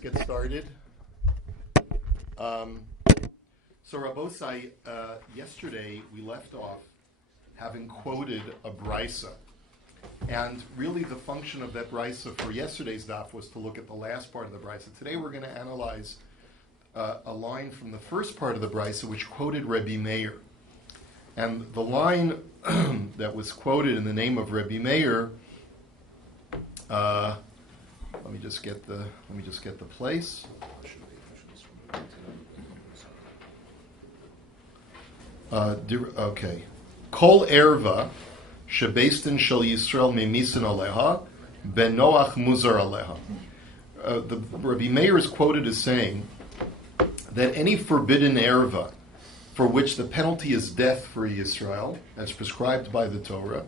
get started. So Rabbosai, yesterday we left off having quoted a brisa. And really the function of that brisa for yesterday's daf was to look at the last part of the brisa. Today we're going to analyze a line from the first part of the brisa which quoted Rabbi Meir. And the line that was quoted in the name of Rabbi Meir, let me just get the place. Okay. Kol erva shebeistin shel Yisrael memisin aleha ben Noach muzar aleha. The Rabbi Meir is quoted as saying that any forbidden erva for which the penalty is death for Yisrael, as prescribed by the Torah,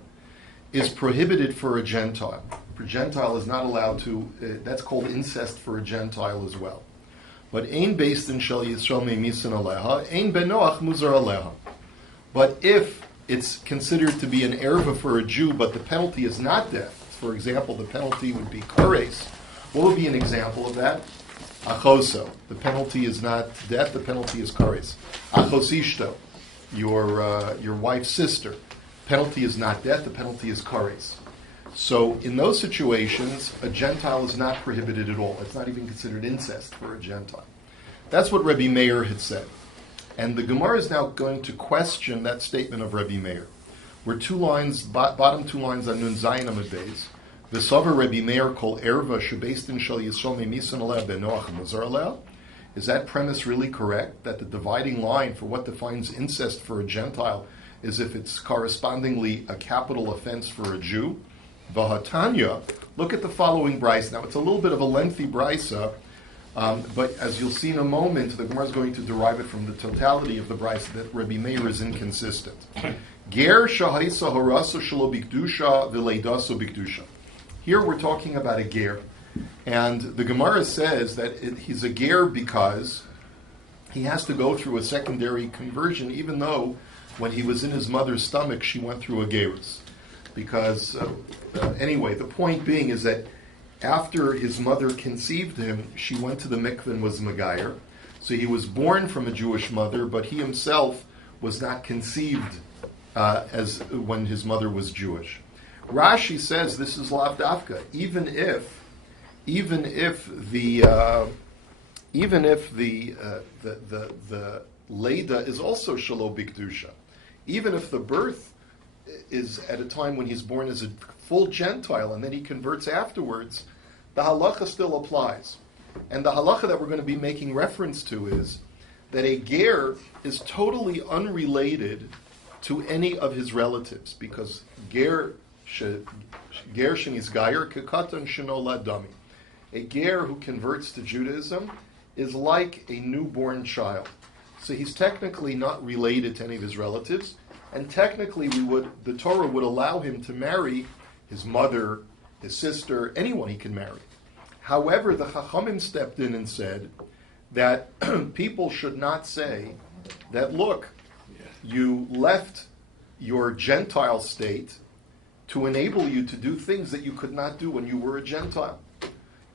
is prohibited for a Gentile. For Gentile is not allowed to, that's called incest for a Gentile as well. But ein beis-din shel Yisrael memisin aleha, ein ben Noach muzar aleha. But if it's considered to be an erva for a Jew, but the penalty is not death, for example, the penalty would be kares. What would be an example of that? Achoso. The penalty is not death, the penalty is kares. Achosishto, your wife's sister. Penalty is not death, the penalty is kares. So in those situations, a Gentile is not prohibited at all. It's not even considered incest for a Gentile. That's what Rabbi Meir had said. And the Gemara is now going to question that statement of Rabbi Meir. We're two lines, bottom two lines on Nun Zayin Amud Beis. V'savar Rabbi Meir kol erva shebeistin shel Yisrael memisin aleh ben Noach muzar aleh. Is that premise really correct? That the dividing line for what defines incest for a Gentile is if it's correspondingly a capital offense for a Jew? V'hatanya, look at the following brisa. Now it's a little bit of a lengthy brisa, but as you'll see in a moment, the Gemara is going to derive it from the totality of the brisa that Rabbi Meir is inconsistent. Ger shahaisa harasa shelo bikdusha v'leidaso bikdusha. Here we're talking about a ger, and the Gemara says that he's a ger because he has to go through a secondary conversion, even though when he was in his mother's stomach, she went through a gerus. Because, anyway, the point being is that after his mother conceived him, she went to the mikveh and was Megayer. So he was born from a Jewish mother, but he himself was not conceived as when his mother was Jewish. Rashi says this is lav dafka, even if the Leida is also shelo bikdusha, even if the birth is at a time when he's born as a full Gentile and then he converts afterwards, the halacha still applies. And the halacha that we're going to be making reference to is that a ger is totally unrelated to any of his relatives, because ger shenisgayer kekatan shenolad dami. A ger who converts to Judaism is like a newborn child. So he's technically not related to any of his relatives, and technically the Torah would allow him to marry his mother, his sister, anyone he can marry. However, the Chachamim stepped in and said that people should not say that, look, you left your Gentile state to enable you to do things that you could not do when you were a Gentile.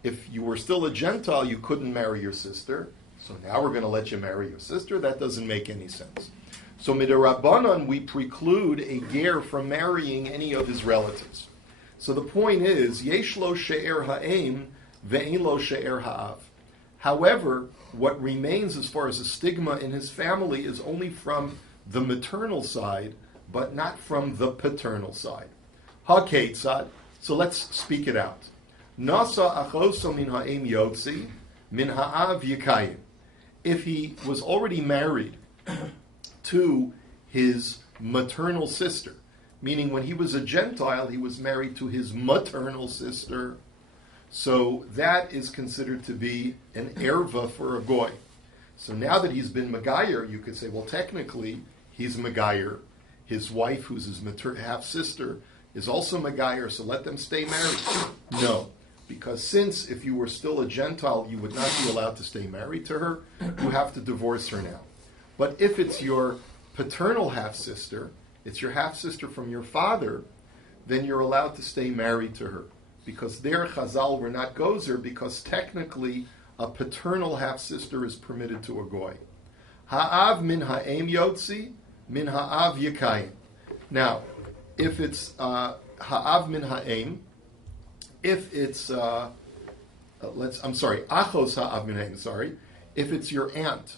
If you were still a Gentile, you couldn't marry your sister, so now we're going to let you marry your sister. That doesn't make any sense. So midirabanan, we preclude a ger from marrying any of his relatives. So the point is, yesh lo she'er ha'em ve'en lo she'er ha'av. However, what remains as far as a stigma in his family is only from the maternal side, but not from the paternal side. Ha'ketzad. So let's speak it out. Nasa achoso min ha'em yotzi, min ha'av yikayim. If he was already married to his maternal sister, meaning when he was a Gentile, he was married to his maternal sister, so that is considered to be an erva for a goy. So now that he's been Megayer, you could say, well, technically, he's Megayer. His wife, who's his half-sister, is also Megayer, so let them stay married. No, because since if you were still a Gentile, you would not be allowed to stay married to her, you have to divorce her now. But if it's your paternal half-sister, it's your half-sister from your father, then you're allowed to stay married to her. Because their Chazal were not gozer, because technically a paternal half-sister is permitted to a goy. Ha'av min ha'em yotzi, min ha'av yekayim. Now, if it's ha'av min ha'em, if it's achos ha'av min ha'em, if it's your aunt,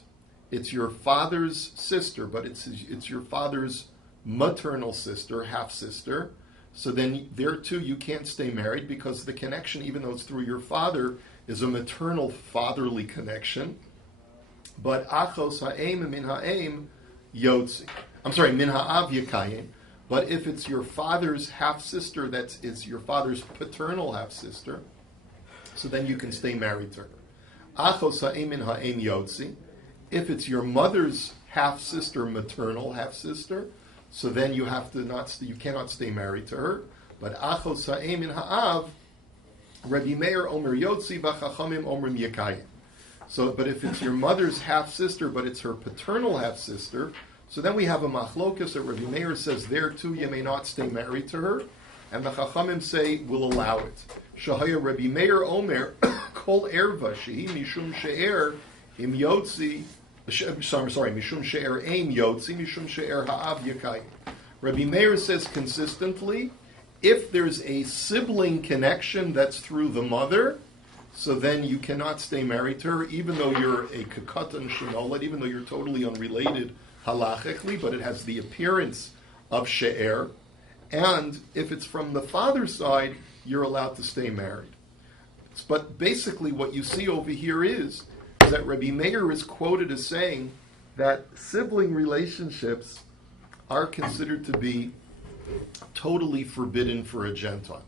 it's your father's sister, but it's your father's maternal sister, half-sister, so then there too you can't stay married because the connection, even though it's through your father, is a maternal fatherly connection. But achos ha'em min ha'em yotzi. Min ha'av yekayim. But if it's your father's half-sister, it's your father's paternal half-sister, so then you can stay married to her. Achos ha'em min ha'em yotzi. If it's your mother's half-sister, maternal half-sister, so then you cannot stay married to her. But achos ha'em min ha'av, Rabbi Meir omer yotzi, v'chachamim omrim yekayim. So, but if it's your mother's half-sister, but it's her paternal half-sister, so then we have a machlokas that Rabbi Meir says there too you may not stay married to her, and the chachamim say we'll allow it. Shahaya Rabbi Meir omer kol erva shehi mishum she'er im yotzi. Mishum she'er aim yotzi, mishum she'er ha'av yekayim. Rabbi Meir says consistently, if there's a sibling connection that's through the mother, so then you cannot stay married to her, even though you're a kekatan shenolet, even though you're totally unrelated halachically, but it has the appearance of she'er. And if it's from the father's side, you're allowed to stay married. But basically what you see over here is that Rabbi Meir is quoted as saying that sibling relationships are considered to be totally forbidden for a Gentile.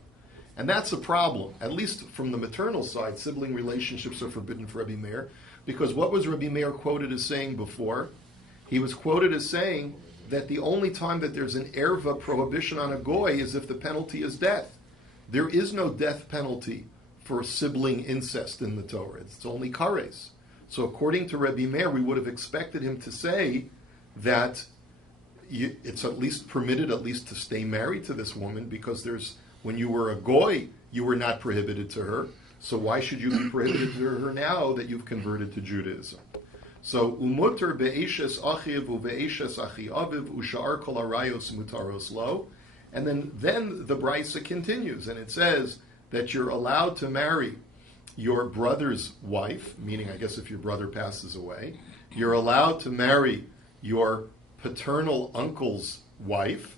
And that's a problem. At least from the maternal side, sibling relationships are forbidden for Rabbi Meir, because what was Rabbi Meir quoted as saying before? He was quoted as saying that the only time that there's an erva prohibition on a goy is if the penalty is death. There is no death penalty for sibling incest in the Torah. It's only kares. So according to Rabbi Meir, we would have expected him to say that it's at least permitted at least to stay married to this woman, because when you were a goy, you were not prohibited to her. So why should you be prohibited to her now that you've converted to Judaism? So umuter be'eshes achiv u'be'eshes achi aviv u'sha'ar kol arayos mutaros lo. And then the brisa continues, and it says that you're allowed to marry your brother's wife, meaning I guess if your brother passes away, you're allowed to marry your paternal uncle's wife,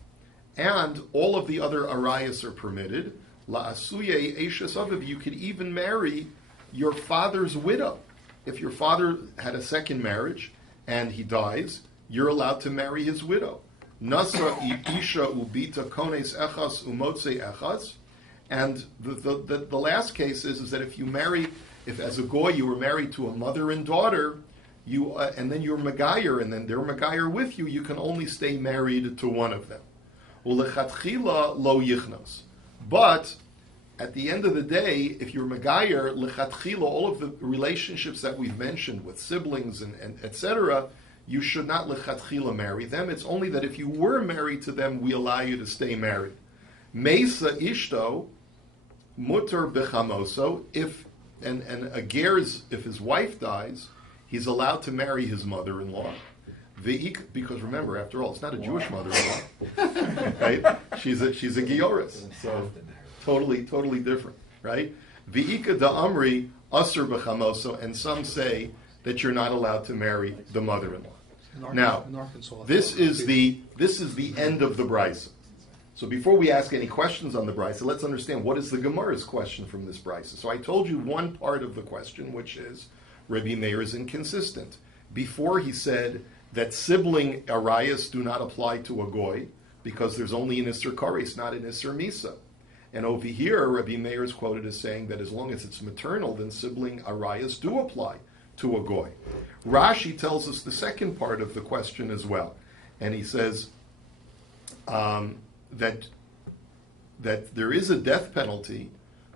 and all of the other arayos are permitted. La'asuye eshes aviv, you could even marry your father's widow. If your father had a second marriage and he dies, you're allowed to marry his widow. Nasa isha ubita kones echas umotze echas. And the last case is that if as a goy you were married to a mother and daughter, and then you're Megayer, and then they're Megayer with you, you can only stay married to one of them. Ulechatchila lo yichnos. But at the end of the day, if you're Megayer, lechatchila, all of the relationships that we've mentioned with siblings and etc., you should not lechatchila marry them. It's only that if you were married to them, we allow you to stay married. Mesa ishto mutter bechamoso. If a ger's, if his wife dies, he's allowed to marry his mother-in-law. Because remember, after all, it's not a Jewish mother-in-law, right? She's a Gioris, so totally different, right? V'ika da'amri asur b'chamoso, and some say that you're not allowed to marry the mother-in-law. Now, this is the end of the brisa. So before we ask any questions on the brisa, let's understand what is the Gemara's question from this brisa. So I told you one part of the question, which is Rabbi Meir is inconsistent. Before he said that sibling arayos do not apply to a goy because there's only an Isser Kares, not an Isser Misa. And over here, Rabbi Meir is quoted as saying that as long as it's maternal, then sibling arayos do apply to a goy. Rashi tells us the second part of the question as well. And he says that there is a death penalty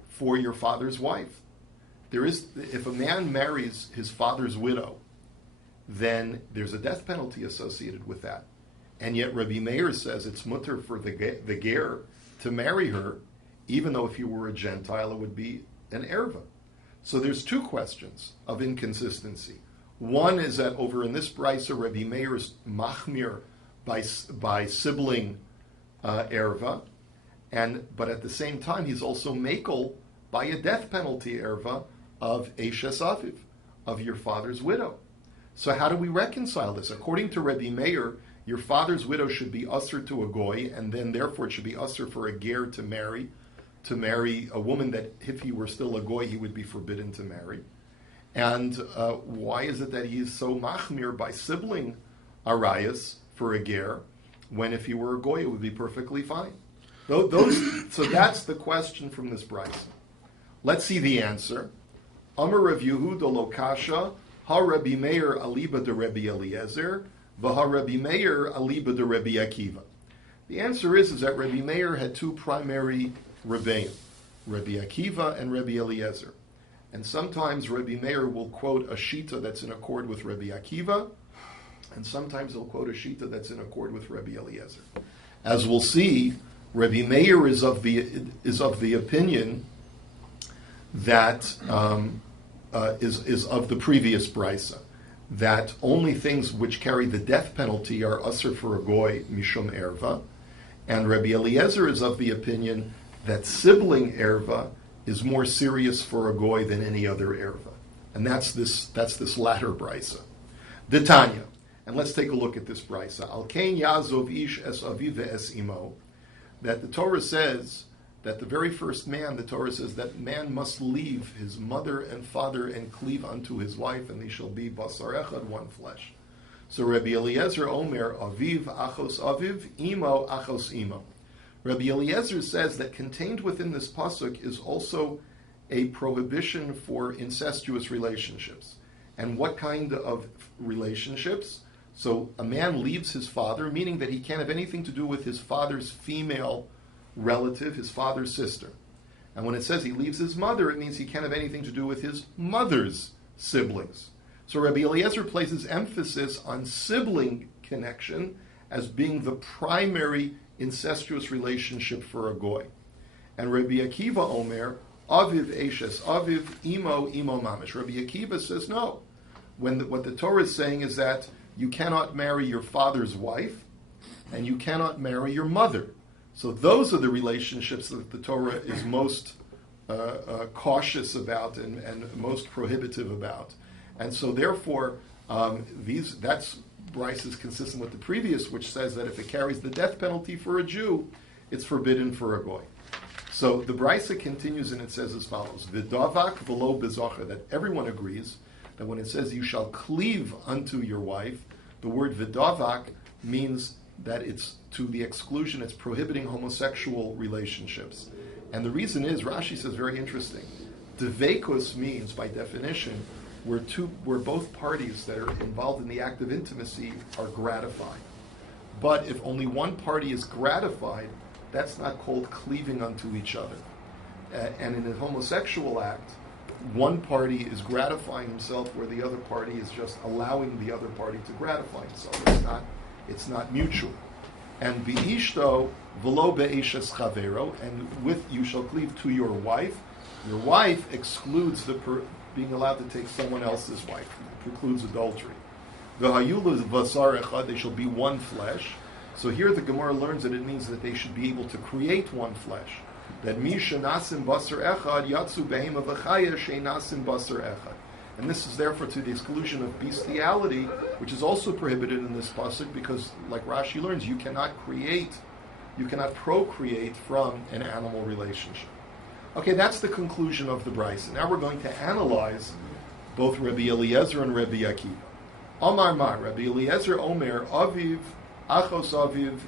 for your father's wife. There is, if a man marries his father's widow, then there's a death penalty associated with that. And yet Rabbi Meir says it's mutter for the ger to marry her, even though if you were a Gentile, it would be an erva. So there's two questions of inconsistency. One is that over in this brisa, Rabbi Meir is machmir by sibling erva, but at the same time he's also makel by a death penalty erva of eshes aviv, of your father's widow. So how do we reconcile this? According to Rabbi Meir, your father's widow should be usher to a goy, and then therefore it should be usher for a ger to marry a woman that if he were still a goy, he would be forbidden to marry. And why is it that he is so machmir by sibling arayas for a ger, when if he were a goy, it would be perfectly fine? So that's the question from this brisa. Let's see the answer. Amar Rav Yehuda lo kasha, ha Rabbi Meir aliba de Rabbi Eliezer, v'ha Rabbi Meir aliba de Rabbi Akiva. The answer is that Rabbi Meir had two primary Rebbeim, Rabbi Akiva and Rabbi Eliezer. And sometimes Rabbi Meir will quote a shita that's in accord with Rabbi Akiva, and sometimes he'll quote a shita that's in accord with Rabbi Eliezer. As we'll see, Rabbi Meir is of the opinion that is of the previous brisa, that only things which carry the death penalty are usher for a goy mishum erva, and Rabbi Eliezer is of the opinion that sibling erva is more serious for a goy than any other erva, and that's this latter brisa, the Tanya. And let's take a look at this brisa. Al kein yazov ish es aviv es imo, that the Torah says that the very first man, the Torah says that man must leave his mother and father and cleave unto his wife, and they shall be basar echad, one flesh. So Rabbi Eliezer Omer, aviv achos aviv, imo achos imo. Rabbi Eliezer says that contained within this pasuk is also a prohibition for incestuous relationships. And what kind of relationships? So a man leaves his father, meaning that he can't have anything to do with his father's female relative, his father's sister. And when it says he leaves his mother, it means he can't have anything to do with his mother's siblings. So Rabbi Eliezer places emphasis on sibling connection as being the primary incestuous relationship for a goy. And Rabbi Akiva Omer, aviv eshes, aviv imo mamish. Rabbi Akiva says no. What the Torah is saying is that you cannot marry your father's wife, and you cannot marry your mother. So those are the relationships that the Torah is most cautious about and most prohibitive about. And so therefore, that's Bryce is consistent with the previous, which says that if it carries the death penalty for a Jew, it's forbidden for a goy. So the Brisa continues and it says as follows: V'davak v'lo bezacha, that everyone agrees that when it says you shall cleave unto your wife, the word v'davak means that it's to the exclusion, it's prohibiting homosexual relationships. And the reason is, Rashi says very interesting, devekos means, by definition, where both parties that are involved in the act of intimacy are gratified. But if only one party is gratified, that's not called cleaving unto each other. And in a homosexual act, one party is gratifying himself where the other party is just allowing the other party to gratify himself. It's not mutual. And bi'ishto v'lo be'eshes chavero, and with you shall cleave to your wife. Your wife excludes being allowed to take someone else's wife. It precludes adultery. V'hayulu v'asar echad, they shall be one flesh. So here the Gemara learns that it means that they should be able to create one flesh. That misha nasim basar echad yatsu behema v'chaya she'nasim basar echad. And this is therefore to the exclusion of bestiality, which is also prohibited in this pasuk, because, like Rashi learns, you cannot procreate from an animal relationship. Okay, that's the conclusion of the brisa. Now we're going to analyze both Rabbi Eliezer and Rabbi Akiva. Amar ma, Rabbi Eliezer Omer, aviv, achos aviv.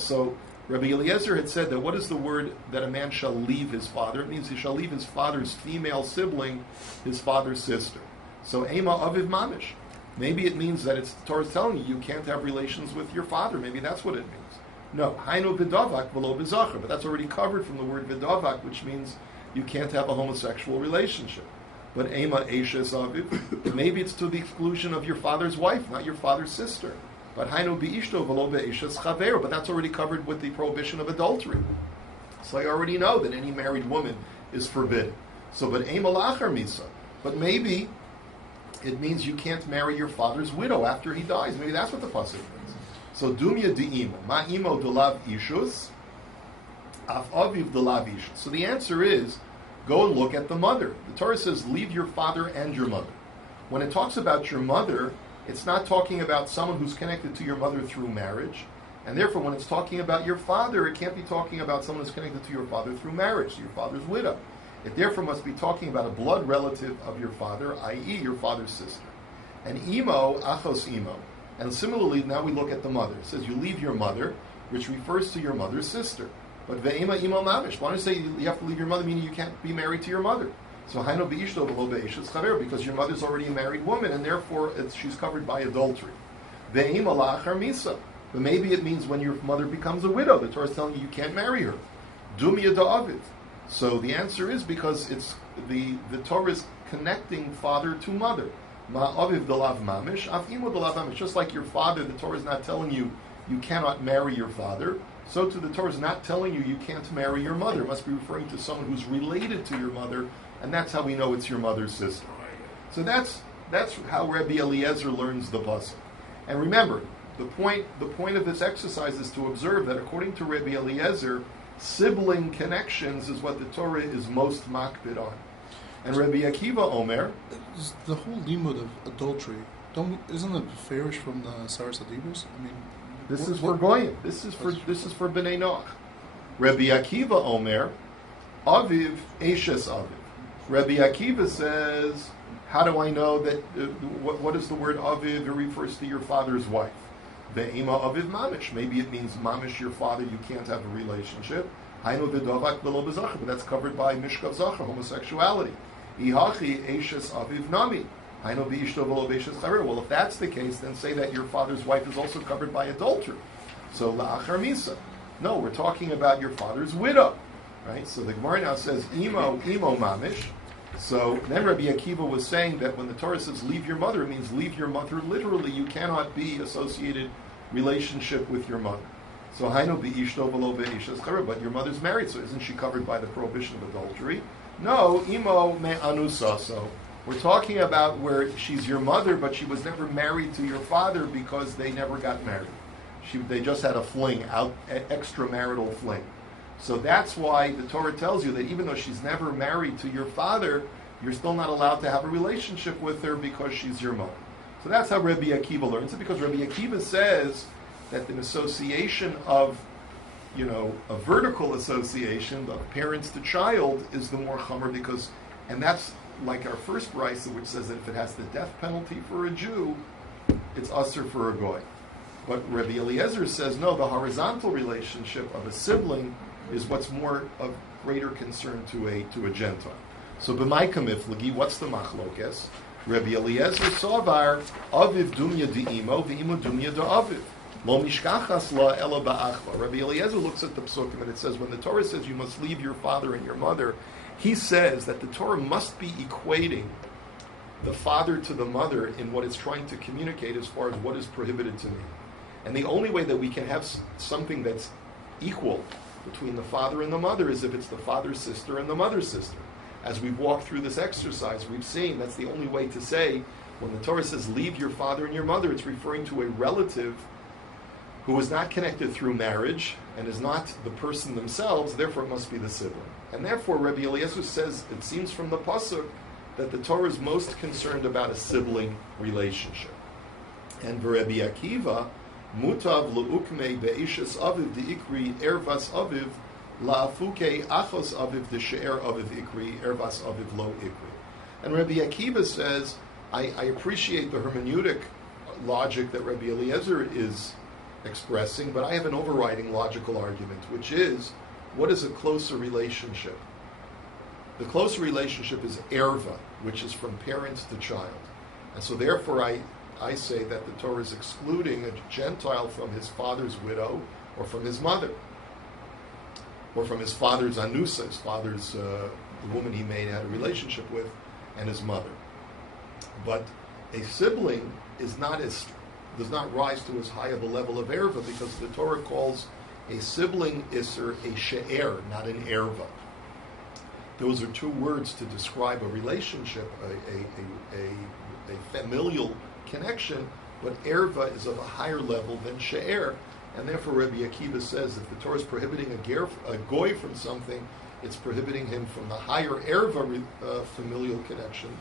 So Rabbi Eliezer had said that what is the word that a man shall leave his father? It means he shall leave his father's female sibling, his father's sister. So ema aviv mamish. Maybe it means that the Torah is telling you can't have relations with your father. Maybe that's what it means. No, hainu b'davak v'lo b'zacher, but that's already covered from the word b'davak, which means you can't have a homosexual relationship. But ema eshes aviv, maybe it's to the exclusion of your father's wife, not your father's sister. But hainu bi'ishto v'lo be'eshes chaver, but that's already covered with the prohibition of adultery. So I already know that any married woman is forbidden. So, but emalachar misa. But maybe it means you can't marry your father's widow after he dies. Maybe that's what the pasuk means. So, dumya di'imo. Ma'imo delav ishus. Af aviv delav ishus. So the answer is, go and look at the mother. The Torah says, leave your father and your mother. When it talks about your mother, it's not talking about someone who's connected to your mother through marriage. And therefore, when it's talking about your father, it can't be talking about someone who's connected to your father through marriage, your father's widow. It therefore must be talking about a blood relative of your father, i.e. your father's sister. And imo, achos imo. And similarly, now we look at the mother. It says you leave your mother, which refers to your mother's sister. But ve'ema imo mamish. Why don't you say you have to leave your mother, meaning you can't be married to your mother? So haino beishto v'lo be'ishes chaver, because your mother's already a married woman, and therefore she's covered by adultery. Ve'ema la'achar misa. But maybe it means when your mother becomes a widow. The Torah is telling you can't marry her. Dumya da'avid. So the answer is because it's the Torah is connecting father to mother. Ma'aviv dalav mamish, af imo dalav mamish. Just like your father, the Torah is not telling you you cannot marry your father. So too, the Torah is not telling you can't marry your mother. It must be referring to someone who's related to your mother, and that's how we know it's your mother's sister. So that's how Rabbi Eliezer learns the pasuk. And remember, the point of this exercise is to observe that according to Rabbi Eliezer, sibling connections is what the Torah is most makbid on. And Rabbi Akiva Omer, the whole limud of adultery, isn't it fairish from the Saras Adibus? I mean, this is for Goyim. This is for Bnei Noch. Rabbi Akiva Omer, Aviv Eshes Aviv. Rabbi Akiva says, how do I know that? What is the word Aviv? It refers to your father's wife. Ve'ema Aviv Mamish. Maybe it means Mamish, your father. You can't have a relationship. Hainu v'dovak v'lo b'zachar, but that's covered by Mishkav Zachar, homosexuality. Ihachi Eshes Aviv Nami. Hainu v'ishto v'lo b'eshes chaver. Well, if that's the case, then say that your father's wife is also covered by adultery. So la'achar misa. No, we're talking about your father's widow, right? So the Gemara now says imo mamish. So then Rabbi Akiva was saying that when the Torah says leave your mother, it means leave your mother literally. You cannot be associated relationship with your mother. So hainu beishto v'lo be'ishes chaver, but your mother's married, so isn't she covered by the prohibition of adultery? No, imo me anusa. So we're talking about where she's your mother, but she was never married to your father because they never got married. They just had a fling, extramarital fling. So that's why the Torah tells you that even though she's never married to your father, you're still not allowed to have a relationship with her because she's your mother. So that's how Rabbi Akiva learns it, because Rabbi Akiva says that an association of, a vertical association of parents to child is the more chomer, because, and that's like our first brisa, which says that if it has the death penalty for a Jew, it's usher for a goy. But Rabbi Eliezer says, no, the horizontal relationship of a sibling is what's more of greater concern to a Gentile. So b'may kamiflagi, what's the machlokes? Rabbi Eliezer savar aviv dumya di'imo v'imo dumya da'aviv. Lo mishkachas la ela ba'achva. Rabbi Eliezer looks at the psukim and it says when the Torah says you must leave your father and your mother, he says that the Torah must be equating the father to the mother in what it's trying to communicate as far as what is prohibited to me. And the only way that we can have something that's equal between the father and the mother is if it's the father's sister and the mother's sister. As we've walked through this exercise, we've seen that's the only way to say, when the Torah says leave your father and your mother, it's referring to a relative who is not connected through marriage and is not the person themselves, therefore it must be the sibling. And therefore Rabbi Eliezer says, it seems from the pasuk, that the Torah is most concerned about a sibling relationship. And for Rabbi Akiva, mutav le'ukmei be'ishes aviv de'ikri ervas aviv la'afuke achos aviv de'she'er aviv ikri ervas aviv lo ikri. And Rabbi Akiva says, I appreciate the hermeneutic logic that Rabbi Eliezer is expressing, but I have an overriding logical argument, which is, what is a closer relationship? The closer relationship is erva, which is from parents to child. And so therefore I say that the Torah is excluding a Gentile from his father's widow or from his mother, or from his father's anusa, his father's, the woman he had a relationship with, and his mother. But a sibling does not rise to as high of a level of erva, because the Torah calls a sibling iser a she'er, not an erva. those are two words to describe a relationship, a familial connection, but erva is of a higher level than she'er, and therefore Rabbi Akiva says if the Torah is prohibiting a goy from something, it's prohibiting him from the higher erva familial connection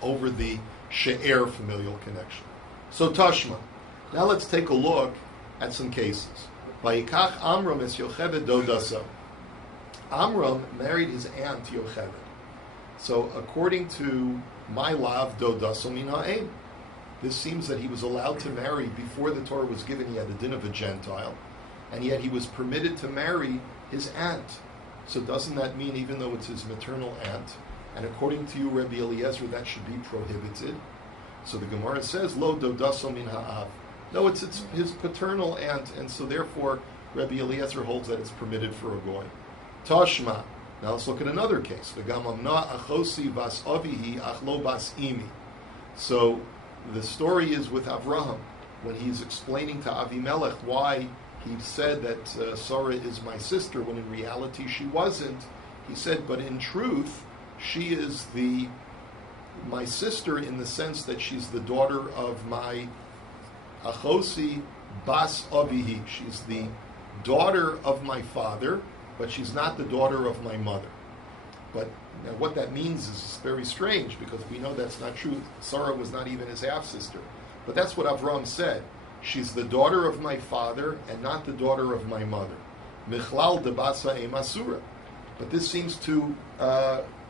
over the she'er familial connection. So Tashma. Now let's take a look at some cases. Vayikach Amram es Yocheved Dodasa. Amram married his aunt Yocheved. So according to my lav Dodasa min ha'em, this seems that he was allowed to marry before the Torah was given. He had the din of a Gentile, and yet he was permitted to marry his aunt. So doesn't that mean even though it's his maternal aunt, and according to you, Rabbi Eliezer, that should be prohibited? So the Gemara says, Lo Dodasa min ha'av. No, it's his paternal aunt, and so therefore Rabbi Eliezer holds that it's permitted for a goy. Tashma. Now let's look at another case. V'gamamna achosi bas avihi achlo bas imi. So the story is with Avraham when he's explaining to Avimelech why he said that Sarah is my sister when in reality she wasn't. He said, but in truth she is my sister in the sense that she's the daughter of my Achosi Bas Avihi. She's the daughter of my father, but she's not the daughter of my mother. But now what that means is very strange because we know that's not true. Sarah was not even his half-sister. But that's what Avram said. She's the daughter of my father and not the daughter of my mother. Michlal de Basa Emasura. But this seems to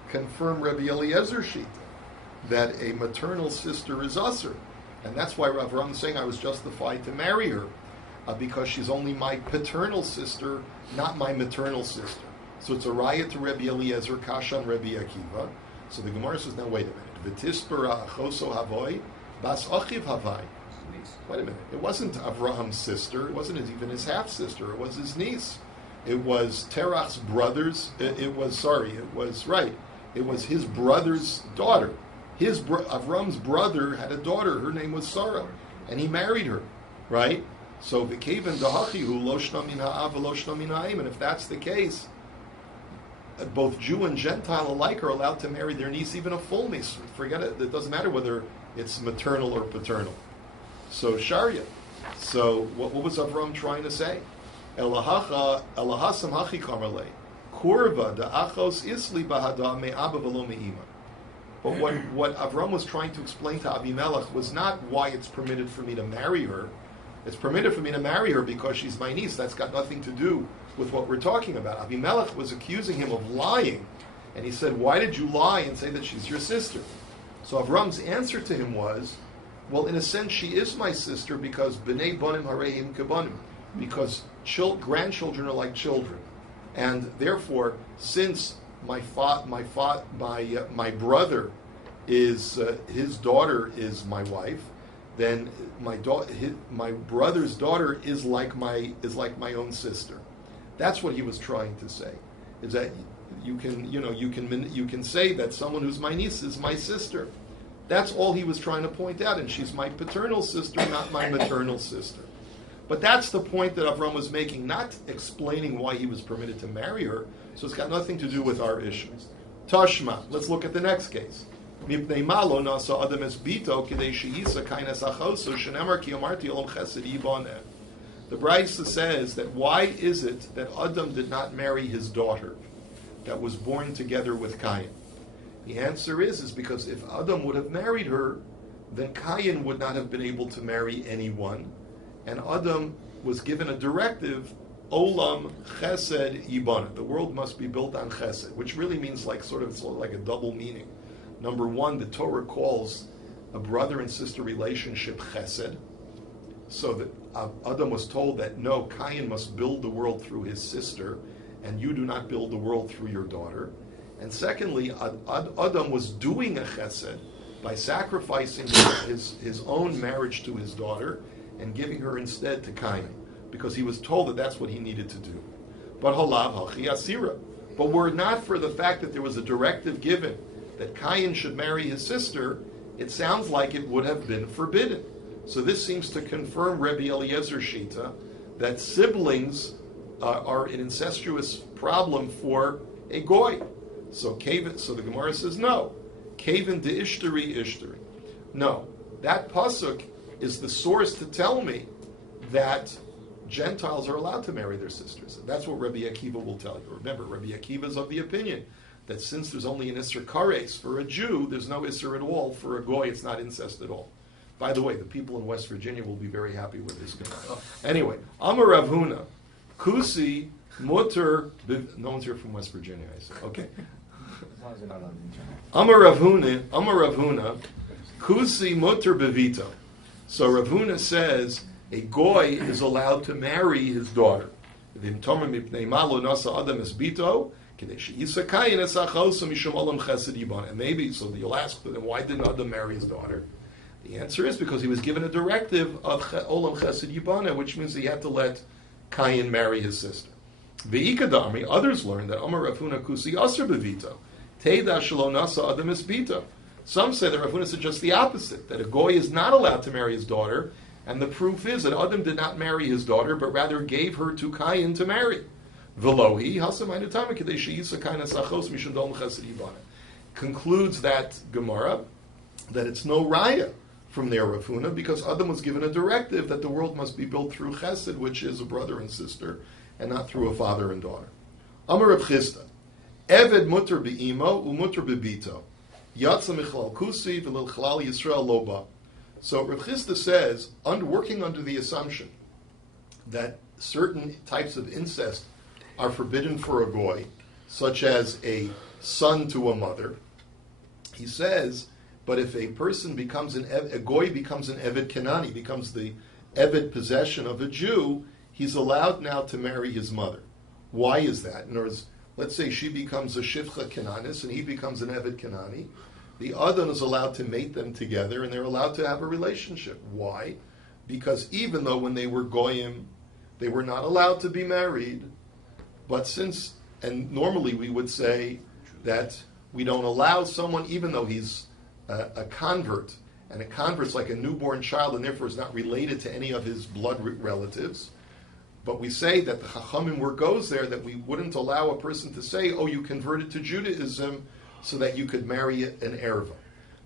confirm Rabbi Eliezer's sheet that a maternal sister is usher. And that's why Avram is saying I was justified to marry her because she's only my paternal sister, not my maternal sister. So it's a raya to Rabbi Eliezer, Kashan Rabbi Akiva. So the Gemara says, now wait a minute. V'tispera achoso havoi, bas achiv havai. Wait a minute. It wasn't Avraham's sister. It wasn't even his half-sister. It was his niece. It was Terach's brother's. It was his brother's daughter. Avram's brother had a daughter. Her name was Sarah, and he married her, right? So v'keven dahachihu lo shna min ha'av v'lo shna min ha'im. And if that's the case, both Jew and Gentile alike are allowed to marry their niece, even a full niece. Forget it. It doesn't matter whether it's maternal or paternal. So Sharia. So what was Avram trying to say? Elahasam hachi kamarle kurva da'achos isli bahada me'aba v'lo me'ima. But what Avram was trying to explain to Abimelech was not why it's permitted for me to marry her. It's permitted for me to marry her because she's my niece. That's got nothing to do with what we're talking about. Abimelech was accusing him of lying. And he said, why did you lie and say that she's your sister? So Avram's answer to him was, well, in a sense, she is my sister because b'nei bonim hareim kebanim. Because grandchildren are like children. And therefore, since my brother is his daughter is my wife, then my brother's daughter is like my own sister. That's what he was trying to say. Is that you can say that someone who's my niece is my sister. That's all he was trying to point out, and she's my paternal sister, not my maternal sister. But that's the point that Avram was making, not explaining why he was permitted to marry her. So it's got nothing to do with our issue. Tashma. Let's look at the next case. The Brisa says that why is it that Adam did not marry his daughter that was born together with Cain? The answer is because if Adam would have married her, then Cain would not have been able to marry anyone. And Adam was given a directive, olam chesed yibana. The world must be built on chesed, which really means sort of like a double meaning. Number one, the Torah calls a brother and sister relationship chesed. So that Adam was told that no, Cain must build the world through his sister, and you do not build the world through your daughter. And secondly, Adam was doing a chesed by sacrificing his own marriage to his daughter and giving her instead to Cain, because he was told that that's what he needed to do. But halav halchi asira. But were it not for the fact that there was a directive given that Cain should marry his sister, it sounds like it would have been forbidden. So this seems to confirm Rabbi Eliezer's shita that siblings are an incestuous problem for a goy. So the Gemara says no. Kaven de ishtari. No, that pasuk is the source to tell me that Gentiles are allowed to marry their sisters. And that's what Rabbi Akiva will tell you. Remember, Rabbi Akiva is of the opinion that since there's only an Isser Kares for a Jew, there's no Isser at all. For a Goy, it's not incest at all. By the way, the people in West Virginia will be very happy with this Gemara. Anyway, Amar Rav Huna, Kusi Mutter. No one's here from West Virginia, I say. Okay. Amar Rav Huna, Kusi Mutter Bevito. So Rav Huna says a Goy is allowed to marry his daughter. Maybe, so you'll ask, then why didn't Adam marry his daughter? The answer is because he was given a directive of olam chesed yibana, which means he had to let Cain marry his sister. Ve'ikadami, others learned that Amar Rav Huna Kusi Aser Bevito, Teida Shelo Nasa Adam Esbito. Some say that Rav Huna said just the opposite, that a Goy is not allowed to marry his daughter, and the proof is that Adam did not marry his daughter, but rather gave her to Cain to marry. Velohi, Hasamaynu Tama Kedei She'isa Cain Asachos Mishum Olam Chesed Yibana. Concludes that Gemara that it's no raya from there, Rav Huna, because Adam was given a directive that the world must be built through chesed, which is a brother and sister, and not through a father and daughter. Amar Rav Chisda, Eved mutter be'imo u'mutter be'bito, Yatsa michlal kusi v'lil chalal Yisrael loba. So Rav Chisda says, working under the assumption that certain types of incest are forbidden for a goy, such as a son to a mother, he says, but if a person becomes a goy becomes an eved Kenani, becomes the eved possession of a Jew, he's allowed now to marry his mother. Why is that? In other words, let's say she becomes a shivcha Kenanis and he becomes an eved Kenani. The Adon is allowed to mate them together and they're allowed to have a relationship. Why? Because even though when they were goyim, they were not allowed to be married, but and normally we would say that we don't allow someone, even though he's a convert, and a convert's like a newborn child and therefore is not related to any of his blood relatives, but we say that the Chachamim word goes there that we wouldn't allow a person to say, oh, you converted to Judaism so that you could marry an erva.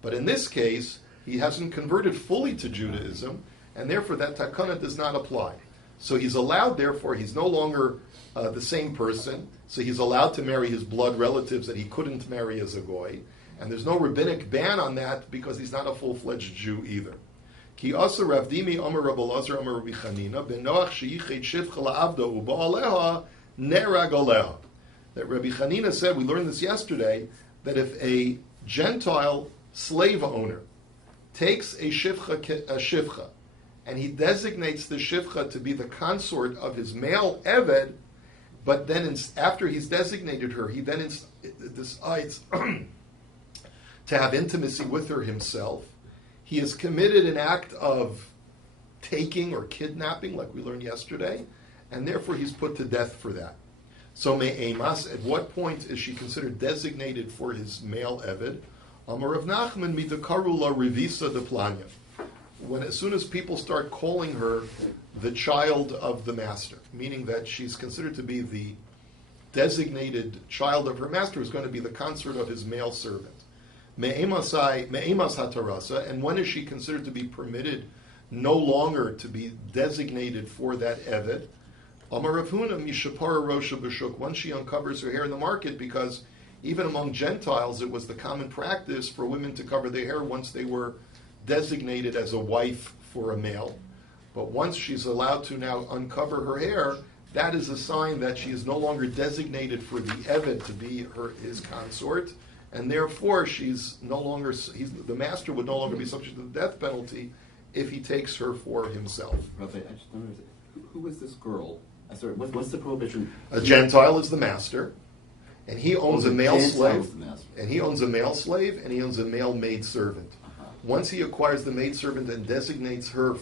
But in this case, he hasn't converted fully to Judaism, and therefore that takana does not apply. So he's allowed, therefore, he's no longer the same person, so he's allowed to marry his blood relatives that he couldn't marry as a goy, and there's no rabbinic ban on that because he's not a full-fledged Jew either. Ki asa Rav Dimi Amar Rabbi Elazar Amar Rabbi Chanina ben Noach sheyichid shivcha la'avdo u'ba'aleha nerag aleha. That Rabbi Chanina said, we learned this yesterday, that if a Gentile slave owner takes a shivcha, and he designates the shivcha to be the consort of his male eved, but then after he's designated her, he then decides to have intimacy with her himself, he has committed an act of taking or kidnapping, like we learned yesterday, and therefore he's put to death for that. So me'emas, at what point is she considered designated for his male eved? Amar Rav Nachman midakaru la revisa de planya. As soon as people start calling her the child of the master, meaning that she's considered to be the designated child of her master, who's going to be the consort of his male servant. Me'emas hatarasa, and when is she considered to be permitted no longer to be designated for that eved? Amar Rav Huna mishapara rosha b'shuk, once she uncovers her hair in the market, because even among Gentiles it was the common practice for women to cover their hair once they were designated as a wife for a male. But once she's allowed to now uncover her hair, that is a sign that she is no longer designated for the eved to be his consort, and therefore she's no longer. The master would no longer be subject to the death penalty if he takes her for himself. Rabbi, I just don't understand. Who is this girl? Sorry, what's the prohibition? A Gentile is the master, and he owns a male slave, and he owns a male slave, and he owns a male maid servant. Once he acquires the maidservant and designates her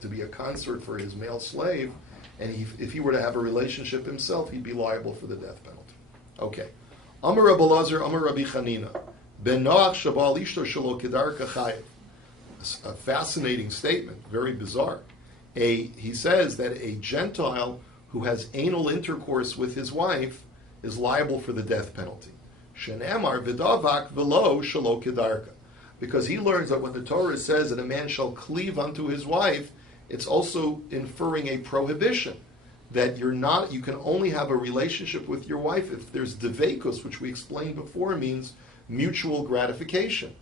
to be a consort for his male slave, and if he were to have a relationship himself, he'd be liable for the death penalty. Okay. Amar Rabbi Elazar, Amar Rabbi Chanina, ben Noach shabal ishto shelo kedar kachayev. A fascinating statement, very bizarre. He says that a Gentile who has anal intercourse with his wife is liable for the death penalty. Shenemar v'davak v'lo shelo kedarka. Because he learns that when the Torah says that a man shall cleave unto his wife, it's also inferring a prohibition. That you can only have a relationship with your wife if there's devekos, which we explained before means mutual gratification.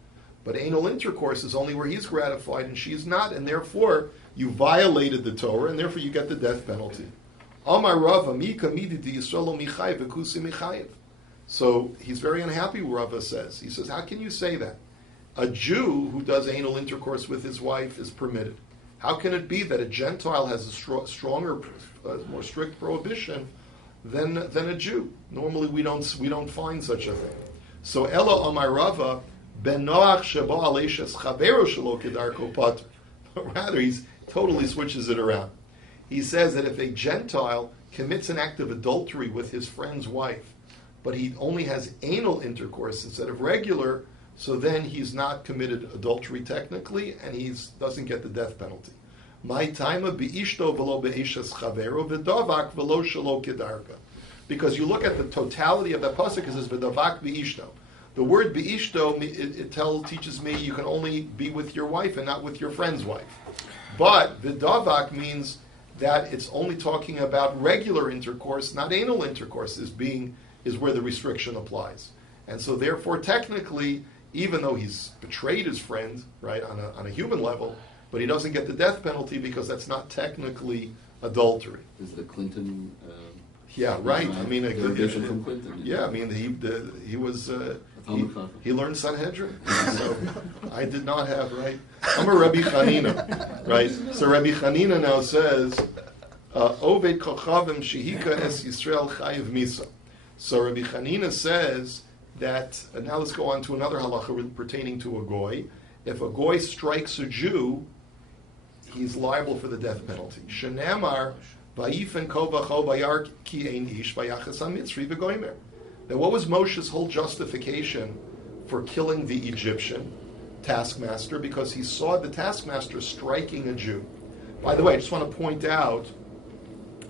But anal intercourse is only where he's gratified and she's not, and therefore you violated the Torah, and therefore you get the death penalty. So he's very unhappy, Rava says. He says, how can you say that? A Jew who does anal intercourse with his wife is permitted. How can it be that a Gentile has a stronger, more strict prohibition than a Jew? Normally we don't find such a thing. So Ella Amar Rava ben Noach shebo aleishes chavero shelo kedarko patur. Rather, he totally switches it around. He says that if a Gentile commits an act of adultery with his friend's wife, but he only has anal intercourse instead of regular, so then he's not committed adultery technically, and he doesn't get the death penalty. My taima beishto v'lo beishas chavero v'davak v'lo shelo kedarka. Because you look at the totality of that pasuk, it says v'davak beishto. The word beishto, it teaches me you can only be with your wife and not with your friend's wife. But v'davak means that it's only talking about regular intercourse, not anal intercourse, is where the restriction applies. And so therefore, technically, even though he's betrayed his friend, right, on a human level, but he doesn't get the death penalty because that's not technically adultery. Is the Clinton? Yeah, right. I mean, from Clinton. Yeah, I mean, he was he learned Sanhedrin. So I did not have, right. I'm a Rabbi Chanina, right. So Rabbi Chanina now says, Oved kochavim shehika es Yisrael chayiv misa. So Rabbi Chanina says that, and now let's go on to another halacha pertaining to a goy. If a goy strikes a Jew, he's liable for the death penalty. Shenamar va'yifen kovacho vayar ki ein ish vayachas hamitzri v'goymer. Now, what was Moshe's whole justification for killing the Egyptian taskmaster? Because he saw the taskmaster striking a Jew. By the way, I just want to point out,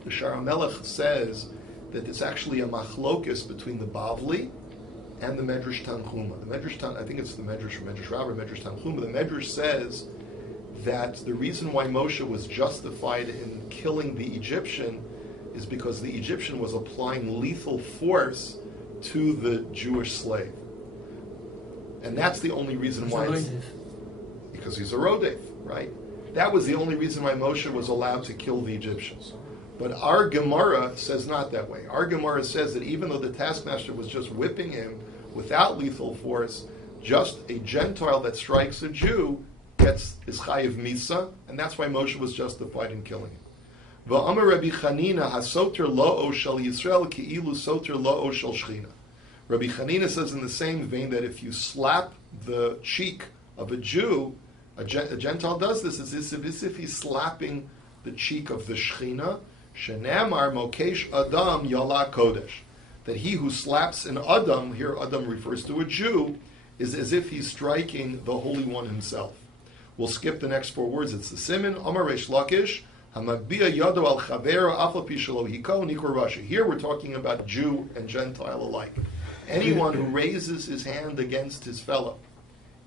the Shar HaMelech says that it's actually a machlokis between the Bavli and the Medrash Tanchuma. The Medrash I think it's the Medrash Rabbi, Medrash Tanchuma. The Medrash says that the reason why Moshe was justified in killing the Egyptian is because the Egyptian was applying lethal force to the Jewish slave. And that's the only reason why because he's a Rodef, right? That was the only reason why Moshe was allowed to kill the Egyptians. But our Gemara says not that way. Our Gemara says that even though the taskmaster was just whipping him without lethal force, just a Gentile that strikes a Jew is chayiv misa, and that's why Moshe was justified in killing him. V'amar Rabbi Chanina hasoter lo'o shel Yisrael ki'ilu soter lo'o shel Shechina. Rabbi Chanina says in the same vein that if you slap the cheek of a Jew, a Gentile does this as if he's slapping the cheek of the Shechina. Shenamar mokesh adam yala kodesh. That he who slaps an adam, here adam refers to a Jew, is as if he's striking the Holy One himself. We'll skip the next four words. It's the Siman, Amar Reish Lakish, Hamagbiya yado al chavera afal pi shelo hiko nikra rasha. Here we're talking about Jew and Gentile alike. Anyone who raises his hand against his fellow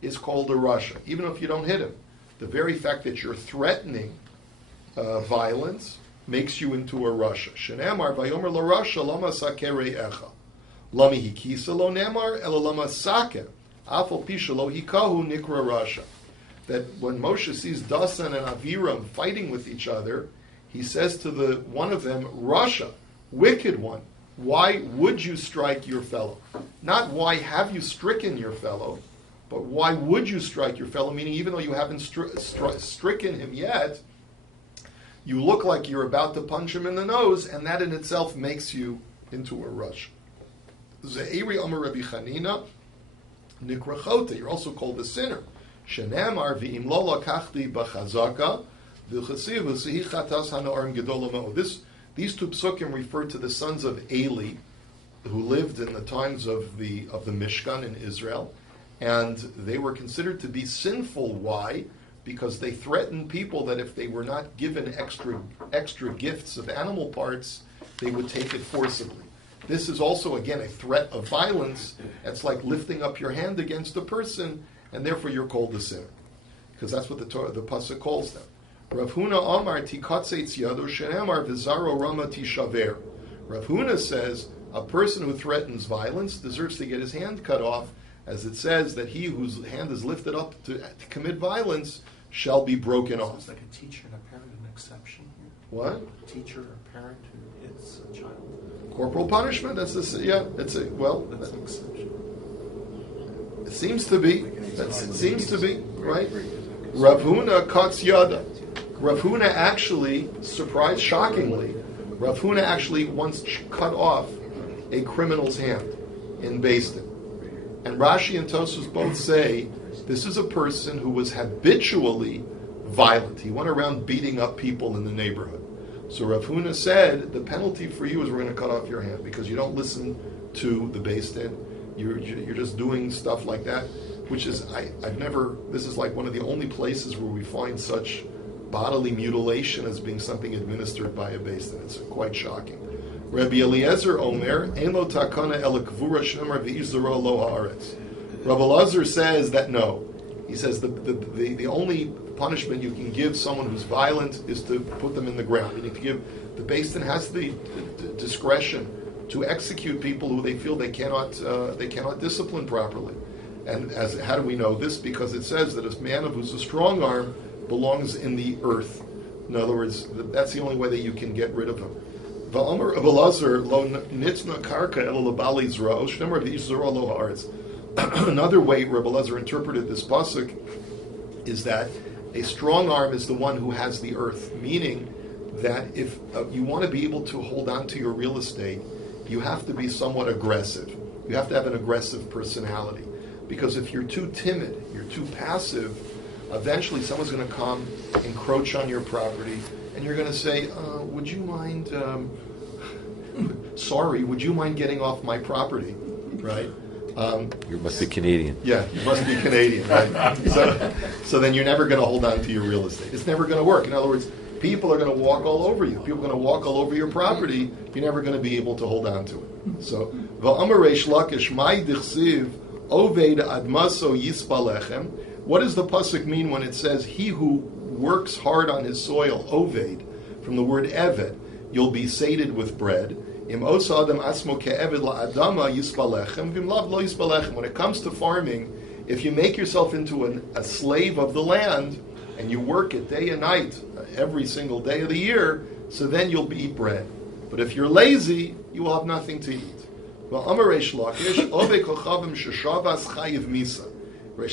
is called a rasha, even if you don't hit him. The very fact that you're threatening violence makes you into a rasha. Shenamar vayomer lo rasha lama sakere echa. Lami hikisa lo nemar ela lama sake. Afal pi shelo hikahu nikra rasha. That when Moshe sees Dasan and Aviram fighting with each other, he says to the one of them, Rasha, wicked one, why would you strike your fellow? Not why have you stricken your fellow, but why would you strike your fellow? Meaning even though you haven't stricken him yet, you look like you're about to punch him in the nose, and that in itself makes you into a rush. Ze'eri Amar Rabbi Chanina, Nikrachota, you're also called the sinner. Shenamar v'im lo lakachti b'chazaka v'chasiv v'sehi chatas hanoarim gedola ma'od. These two psukim refer to the sons of Eli, who lived in the times of the Mishkan in Israel, and they were considered to be sinful. Why? Because they threatened people that if they were not given extra gifts of animal parts, they would take it forcibly. this is also, again, a threat of violence. It's like lifting up your hand against a person, and therefore you're called a sinner. Because that's what the pasuk calls them. Rav Huna Amar tikatzeitz yado shenemar v'zaro rama tishaver. Rav Huna says a person who threatens violence deserves to get his hand cut off, as it says that he whose hand is lifted up to commit violence shall be broken off. It's like a teacher and a parent, an exception here. What? A teacher or a parent who hits a child. Corporal punishment. That's the yeah. It's a well. That's an exception. It seems to be. It seems to be right. Rav Huna cuts yada. Rav Huna actually, shockingly, Rav Huna actually once cut off a criminal's hand in beit-din. And Rashi and Tosfos both say this is a person who was habitually violent. He went around beating up people in the neighborhood. So Rav Huna said the penalty for you is we're going to cut off your hand because you don't listen to the beit-din. You're just doing stuff like that, which is I've never. This is like one of the only places where we find such bodily mutilation as being something administered by a beit-din. It's quite shocking. Rabbi Eliezer Omer, Ein lo takana el kvura shemar v'izaro lo haaretz. Rabbi Eliezer says that no. He says the only punishment you can give someone who's violent is to put them in the ground. You need to give the beit-din has the discretion to execute people who they feel they cannot discipline properly. And how do we know this? Because it says that a man who's a strong arm belongs in the earth. In other words, that's the only way that you can get rid of him. Another way Rabbi Elazar interpreted this pasuk is that a strong arm is the one who has the earth, meaning that if you want to be able to hold on to your real estate, you have to be somewhat aggressive. You have to have an aggressive personality. Because if you're too timid, you're too passive, eventually someone's going to come, encroach on your property, and you're going to say, would you mind, would you mind getting off my property, right? You must be Canadian. Yeah, you must be Canadian, right? So then you're never going to hold on to your real estate. It's never going to work. In other words, people are going to walk all over you. People are going to walk all over your property. You're never going to be able to hold on to it. So, v'amar Reish Lakish, mai dichsiv, oved admaso yispalechem. What does the pasuk mean when it says, he who works hard on his soil, oved, from the word eved, you'll be sated with bread. Im osa adam asmo ke'eved la'adama yispalechem, v'imlav lo yispalechem. When it comes to farming, if you make yourself into a slave of the land, and you work it day and night, every single day of the year, so then you'll eat bread. But if you're lazy, you will have nothing to eat. Reish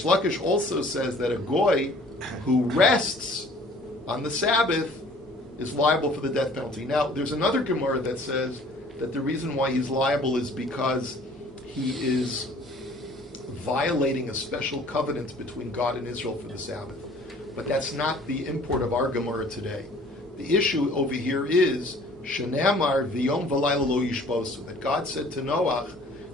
Lakish also says that a goy who rests on the Sabbath is liable for the death penalty. Now, there's another Gemara that says that the reason why he's liable is because he is violating a special covenant between God and Israel for the Sabbath. But that's not the import of our Gemara today. The issue over here is Shenamar v'yom v'layla lo yishposu, that God said to Noach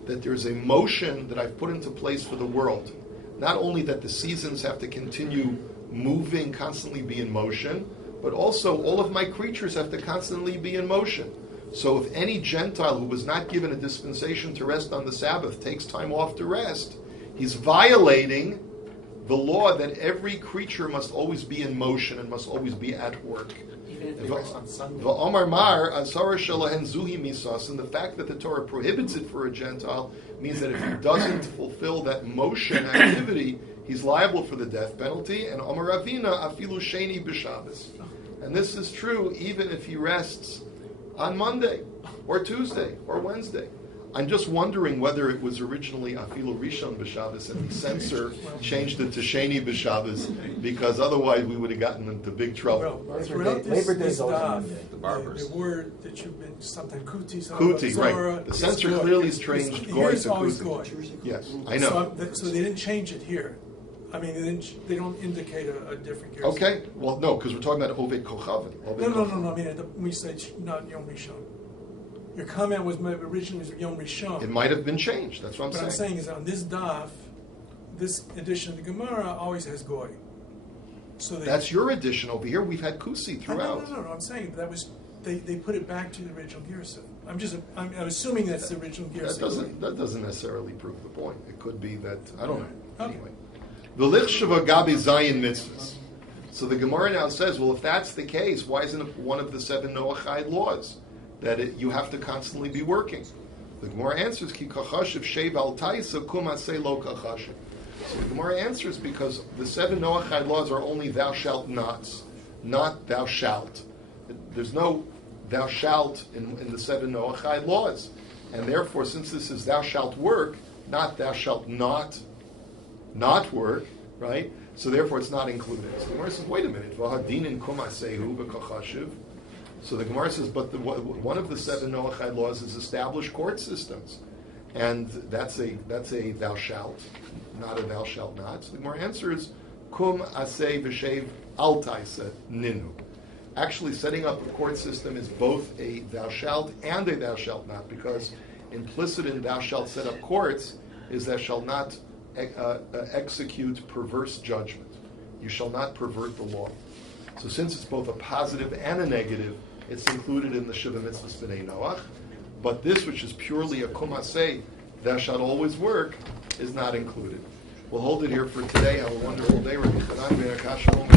that there's a motion that I've put into place for the world. Not only that the seasons have to continue moving, constantly be in motion, but also all of my creatures have to constantly be in motion. So if any Gentile who was not given a dispensation to rest on the Sabbath takes time off to rest, he's violating the law that every creature must always be in motion and must always be at work. Even if they rest on Sunday. And the fact that the Torah prohibits it for a Gentile means that if he doesn't fulfill that motion activity, he's liable for the death penalty. And Amar Ravina afilu sheni b'Shabbos. And this is true even if he rests on Monday or Tuesday or Wednesday. I'm just wondering whether it was originally Afilu Rishon B'Shabbos and the censor changed it to Sheni B'Shabbos, because otherwise we would have gotten into big trouble. Well, throughout this stuff, The barbers. the word that you've been sometimes kuti, Kuti, right. The censor clearly changed Goy Here's to always Kuti. Goy. Yes, I know. So they didn't change it here. I mean, they don't indicate a different gear. Okay, well, no, because we're talking about Oved Kochavim. No. I mean, we say not Yom Rishon. Your comment was originally Yom Rishon. It might have been changed. That's what I'm What I'm saying. saying is on this daf, this edition of the Gemara always has Goy. So That's your edition over here. We've had Kusi throughout. No. I'm saying that was they put it back to the original Girsa. I'm assuming that's the original gears. That doesn't necessarily prove the point. It could be that, I don't know. Okay. Anyway. The lichshava gabi zayin mitzvahs. So the Gemara now says, well, if that's the case, why isn't it one of the 7 Noachide laws that you have to constantly be working? The Gemara answers, Ki kachashiv sheiv al taisa kum aseh lo kachashiv. So the Gemara answers because the 7 Noachide laws are only thou shalt nots, not thou shalt. There's no thou shalt in the 7 Noachide laws. And therefore, since this is thou shalt work, not thou shalt not work, right? So therefore, it's not included. So the Gemara says, wait a minute. V'hadinin kum asehu b'kachashiv. So the Gemara says, but one of the 7 Noachide laws is established court systems, and that's a thou shalt, not a thou shalt not. So the Gemara answers, kum aseh v'shev al taisa ninu. Actually, setting up a court system is both a thou shalt and a thou shalt not, because implicit in thou shalt set up courts is thou shalt not execute perverse judgment. You shall not pervert the law. So since it's both a positive and a negative, it's included in the Shiva Mitzvahs Bnei Noach. But this, which is purely a kumasei, thou shalt always work, is not included. We'll hold it here for today. Have a wonderful day. Rabbi